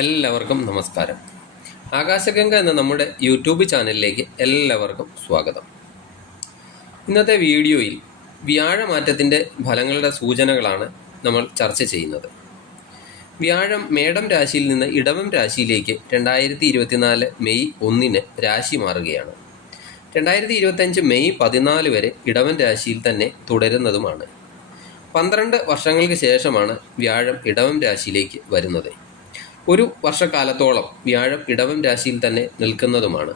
എല്ലാവർക്കും നമസ്കാരം. ആകാശഗംഗ എന്ന നമ്മുടെ യൂട്യൂബ് ചാനലിലേക്ക് എല്ലാവർക്കും സ്വാഗതം. ഇന്നത്തെ വീഡിയോയിൽ വ്യാഴമാറ്റത്തിന്റെ ഫലങ്ങളുടെ സൂചനകളാണ് നമ്മൾ ചർച്ച ചെയ്യുന്നത്. വ്യാഴം മേടം രാശിയിൽ നിന്ന് ഇടവം രാശിയിലേക്ക് രണ്ടായിരത്തി ഇരുപത്തിനാല് മെയ് ഒന്നിന് രാശി മാറുകയാണ്. രണ്ടായിരത്തി ഇരുപത്തഞ്ച് മെയ് പതിനാല് വരെ ഇടവൻ രാശിയിൽ തന്നെ തുടരുന്നതുമാണ്. പന്ത്രണ്ട് വർഷങ്ങൾക്ക് ശേഷമാണ് വ്യാഴം ഇടവം രാശിയിലേക്ക് വരുന്നത്. ഒരു വർഷക്കാലത്തോളം വ്യാഴം ഇടവം രാശിയിൽ തന്നെ നിൽക്കുന്നതുമാണ്.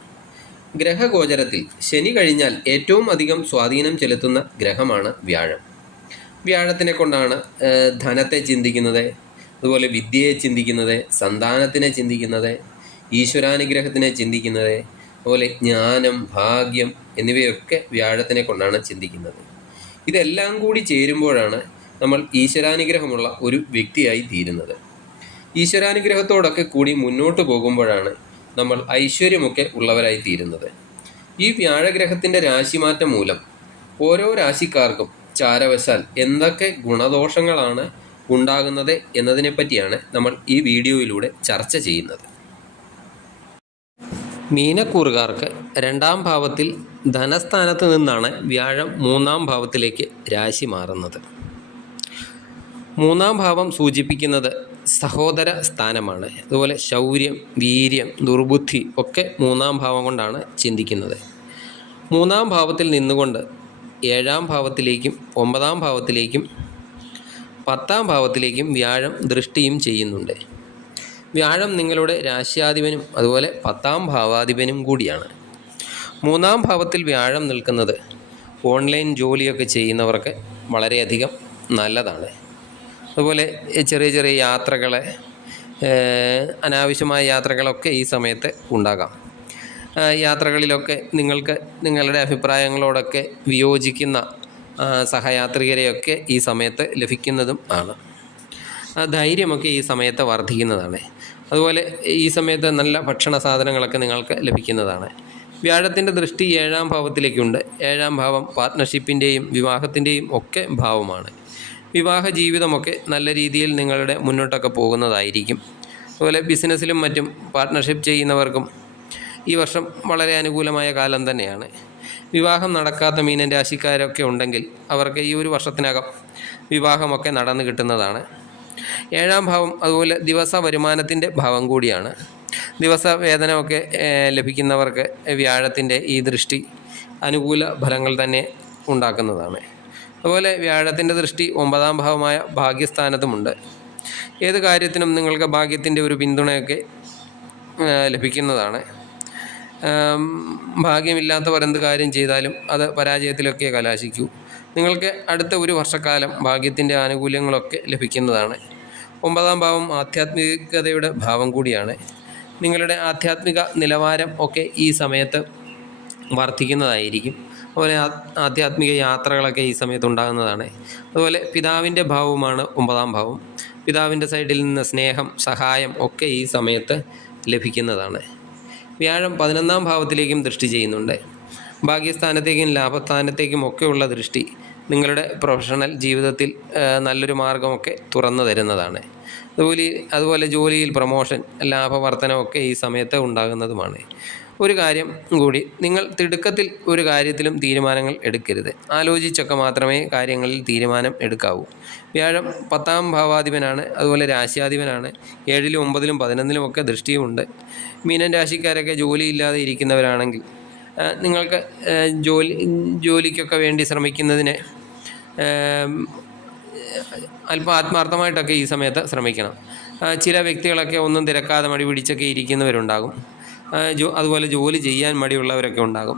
ഗ്രഹഗോചരത്തിൽ ശനി കഴിഞ്ഞാൽ ഏറ്റവും അധികം സ്വാധീനം ചെലുത്തുന്ന ഗ്രഹമാണ് വ്യാഴം. വ്യാഴത്തിനെ കൊണ്ടാണ് ധനത്തെ ചിന്തിക്കുന്നത് അതുപോലെ വിദ്യയെ ചിന്തിക്കുന്നത് സന്താനത്തിനെ ചിന്തിക്കുന്നത് ഈശ്വരാനുഗ്രഹത്തിനെ ചിന്തിക്കുന്നത് അതുപോലെ ജ്ഞാനം ഭാഗ്യം എന്നിവയൊക്കെ വ്യാഴത്തിനെ കൊണ്ടാണ് ചിന്തിക്കുന്നത്. ഇതെല്ലാം കൂടി ചേരുമ്പോഴാണ് നമ്മൾ ഈശ്വരാനുഗ്രഹമുള്ള ഒരു വ്യക്തിയായി തീരുന്നത്. ഈശ്വരാനുഗ്രഹത്തോടൊക്കെ കൂടി മുന്നോട്ട് പോകുമ്പോഴാണ് നമ്മൾ ഐശ്വര്യമൊക്കെ ഉള്ളവരായി തീരുന്നത്. ഈ വ്യാഴഗ്രഹത്തിന്റെ രാശിമാറ്റം മൂലം ഓരോ രാശിക്കാർക്കും ചാരവശാൽ എന്തൊക്കെ ഗുണദോഷങ്ങളാണ് ഉണ്ടാകുന്നത് എന്നതിനെപ്പറ്റിയാണ് നമ്മൾ ഈ വീഡിയോയിലൂടെ ചർച്ച ചെയ്യുന്നത്. മീനക്കൂറുകാർക്ക് രണ്ടാം ഭാവത്തിൽ ധനസ്ഥാനത്ത് നിന്നാണ് വ്യാഴം മൂന്നാം ഭാവത്തിലേക്ക് രാശി മാറുന്നത്. മൂന്നാം ഭാവം സൂചിപ്പിക്കുന്നത് സഹോദര സ്ഥാനമാണ്. അതുപോലെ ശൗര്യം വീര്യം ദുർബുദ്ധി ഒക്കെ മൂന്നാം ഭാവം കൊണ്ടാണ് ചിന്തിക്കുന്നത്. മൂന്നാം ഭാവത്തിൽ നിന്നുകൊണ്ട് ഏഴാം ഭാവത്തിലേക്കും ഒമ്പതാം ഭാവത്തിലേക്കും പത്താം ഭാവത്തിലേക്കും വ്യാഴം ദൃഷ്ടിയും ചെയ്യുന്നുണ്ട്. വ്യാഴം നിങ്ങളുടെ രാശ്യാധിപനും അതുപോലെ പത്താം ഭാവാധിപനും കൂടിയാണ്. മൂന്നാം ഭാവത്തിൽ വ്യാഴം നിൽക്കുന്നത് ഓൺലൈൻ ജോലിയൊക്കെ ചെയ്യുന്നവർക്ക് വളരെയധികം നല്ലതാണ്. അതുപോലെ ചെറിയ ചെറിയ യാത്രകളെ അനാവശ്യമായ യാത്രകളൊക്കെ ഈ സമയത്ത് ഉണ്ടാകാം. യാത്രകളിലൊക്കെ നിങ്ങൾക്ക് നിങ്ങളുടെ അഭിപ്രായങ്ങളോടൊക്കെ വിയോജിക്കുന്ന സഹയാത്രികരെയൊക്കെ ഈ സമയത്ത് ലഭിക്കുന്നതും ആണ്. ആ ധൈര്യമൊക്കെ ഈ സമയത്ത് വർദ്ധിക്കുന്നതാണ്. അതുപോലെ ഈ സമയത്ത് നല്ല ഭക്ഷണ സാധനങ്ങളൊക്കെ നിങ്ങൾക്ക് ലഭിക്കുന്നതാണ്. വ്യാഴത്തിന്റെ ദൃഷ്ടി ഏഴാം ഭാവത്തിലേക്കുണ്ട്. ഏഴാം ഭാവം പാർട്ട്ണർഷിപ്പിന്റെയും വിവാഹത്തിന്റെയും ഒക്കെ ഭാവമാണ്. വിവാഹ ജീവിതമൊക്കെ നല്ല രീതിയിൽ നിങ്ങളുടെ മുന്നോട്ടൊക്കെ പോകുന്നതായിരിക്കും. അതുപോലെ ബിസിനസ്സിലും മറ്റും പാർട്ട്ണർഷിപ്പ് ചെയ്യുന്നവർക്കും ഈ വർഷം വളരെ അനുകൂലമായ കാലം തന്നെയാണ്. വിവാഹം നടക്കാത്ത മീനൻ രാശിക്കാരൊക്കെ ഉണ്ടെങ്കിൽ അവർക്ക് ഈ ഒരു വർഷത്തിനകം വിവാഹമൊക്കെ നടന്നു കിട്ടുന്നതാണ്. ഏഴാം ഭാവം അതുപോലെ ദിവസ വരുമാനത്തിന്റെ ഭാവം കൂടിയാണ്. ദിവസ വേതനമൊക്കെ ലഭിക്കുന്നവർക്ക് വ്യാഴത്തിന്റെ ഈ ദൃഷ്ടി അനുകൂല ഫലങ്ങൾ തന്നെ ഉണ്ടാക്കുന്നതാണ്. അതുപോലെ വ്യാഴത്തിന്റെ ദൃഷ്ടി ഒമ്പതാം ഭാവമായ ഭാഗ്യസ്ഥാനത്തുമുണ്ട്. ഏത് കാര്യത്തിനും നിങ്ങൾക്ക് ഭാഗ്യത്തിന്റെ ഒരു പിന്തുണയൊക്കെ ലഭിക്കുന്നതാണ്. ഭാഗ്യമില്ലാത്തവർ എന്ത് കാര്യം ചെയ്താലും അത് പരാജയത്തിലൊക്കെ കലാശിക്കൂ. നിങ്ങൾക്ക് അടുത്ത ഒരു വർഷക്കാലം ഭാഗ്യത്തിന്റെ ആനുകൂല്യങ്ങളൊക്കെ ലഭിക്കുന്നതാണ്. ഒമ്പതാം ഭാവം ആധ്യാത്മികതയുടെ ഭാവം കൂടിയാണ്. നിങ്ങളുടെ ആധ്യാത്മിക നിലവാരം ഒക്കെ ഈ സമയത്ത് വർദ്ധിക്കുന്നതായിരിക്കും. അതുപോലെ ആധ്യാത്മിക യാത്രകളൊക്കെ ഈ സമയത്ത് ഉണ്ടാകുന്നതാണ്. അതുപോലെ പിതാവിന്റെ ഭാവമാണ് ഒമ്പതാം ഭാവം. പിതാവിന്റെ സൈഡിൽ നിന്ന് സ്നേഹം സഹായം ഒക്കെ ഈ സമയത്ത് ലഭിക്കുന്നതാണ്. വ്യാഴം പതിനൊന്നാം ഭാവത്തിലേക്കും ദൃഷ്ടി ചെയ്യുന്നുണ്ട്. ഭാഗ്യസ്ഥാനത്തേക്കും ലാഭസ്ഥാനത്തേക്കും ഒക്കെയുള്ള ദൃഷ്ടി നിങ്ങളുടെ പ്രൊഫഷണൽ ജീവിതത്തിൽ നല്ലൊരു മാർഗമൊക്കെ തുറന്നു തരുന്നതാണ്. ജോലി അതുപോലെ ജോലിയിൽ പ്രമോഷൻ ലാഭവർധനമൊക്കെ ഈ സമയത്ത് ഉണ്ടാകുന്നതുമാണ്. ഒരു കാര്യം കൂടി നിങ്ങൾ തിടുക്കത്തിൽ ഒരു കാര്യത്തിലും തീരുമാനങ്ങൾ എടുക്കരുത്. ആലോചിച്ചൊക്കെ മാത്രമേ കാര്യങ്ങളിൽ തീരുമാനം എടുക്കാവൂ. വ്യാഴം പത്താം ഭാവാധിപനാണ് അതുപോലെ രാശിയാധിപനാണ്. ഏഴിലും ഒമ്പതിലും പതിനൊന്നിലും ഒക്കെ ദൃഷ്ടിയുമുണ്ട്. മീനൻ രാശിക്കാരൊക്കെ ജോലിയില്ലാതെ ഇരിക്കുന്നവരാണെങ്കിൽ നിങ്ങൾക്ക് ജോലി ജോലിക്കൊക്കെ വേണ്ടി ശ്രമിക്കുന്നതിന് അല്പം ആത്മാർത്ഥമായിട്ടൊക്കെ ഈ സമയത്ത് ശ്രമിക്കണം. ചില വ്യക്തികളൊക്കെ ഒന്നും തിരക്കാതെ മടി പിടിച്ചൊക്കെ ഇരിക്കുന്നവരുണ്ടാകും. ജോ അതുപോലെ ജോലി ചെയ്യാൻ മടിയുള്ളവരൊക്കെ ഉണ്ടാകും.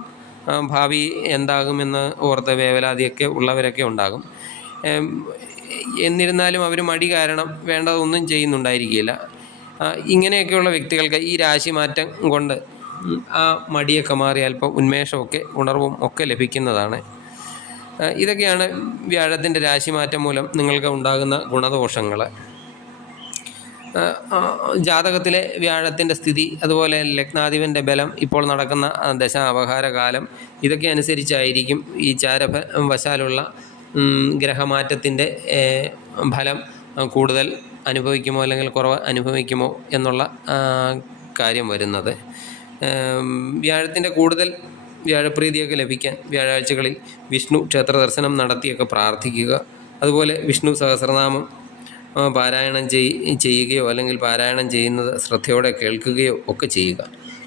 ഭാവി എന്താകുമെന്ന് ഓർത്ത് വേവലാതിയൊക്കെ ഉള്ളവരൊക്കെ ഉണ്ടാകും. എന്നിരുന്നാലും അവർ മടി കാരണം വേണ്ടതൊന്നും ചെയ്യുന്നുണ്ടായിരിക്കില്ല ഇങ്ങനെയൊക്കെയുള്ള വ്യക്തികൾക്ക് ഈ രാശി മാറ്റം കൊണ്ട് ആ മടിയൊക്കെ മാറി അല്പം ഉന്മേഷമൊക്കെ ഉണർവും ഒക്കെ ലഭിക്കുന്നതാണ്. ഇതൊക്കെയാണ് വ്യാഴത്തിന്റെ രാശിമാറ്റം മൂലം നിങ്ങൾക്ക് ഉണ്ടാകുന്ന ഗുണദോഷങ്ങൾ ജാതകത്തിലെ വ്യാഴത്തിന്റെ സ്ഥിതി അതുപോലെ ലഗ്നാധിപന്റെ ബലം ഇപ്പോൾ നടക്കുന്ന ദശ അവഹാര കാലം ഇതൊക്കെ അനുസരിച്ചായിരിക്കും ഈ ചാര വശാലുള്ള ഗ്രഹമാറ്റത്തിന്റെ ഫലം കൂടുതൽ അനുഭവിക്കുമോ അല്ലെങ്കിൽ കുറവ് അനുഭവിക്കുമോ എന്നുള്ള കാര്യം വരുന്നത്. വ്യാഴത്തിന്റെ കൂടുതൽ വ്യാഴപ്രീതിയൊക്കെ ലഭിക്കാൻ വ്യാഴാഴ്ചകളിൽ വിഷ്ണു ക്ഷേത്ര ദർശനം നടത്തിയൊക്കെ പ്രാർത്ഥിക്കുക. അതുപോലെ വിഷ്ണു സഹസ്രനാമം പാരായണം ചെയ് ചെയ്യുകയോ അല്ലെങ്കിൽ പാരായണം ചെയ്യുന്നത് ശ്രദ്ധയോടെ കേൾക്കുകയോ ഒക്കെ ചെയ്യുക.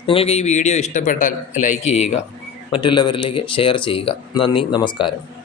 നിങ്ങൾക്ക് ഈ വീഡിയോ ഇഷ്ടപ്പെട്ടാൽ ലൈക്ക് ചെയ്യുക. മറ്റുള്ളവരിലേക്ക് ഷെയർ ചെയ്യുക. നന്ദി നമസ്കാരം.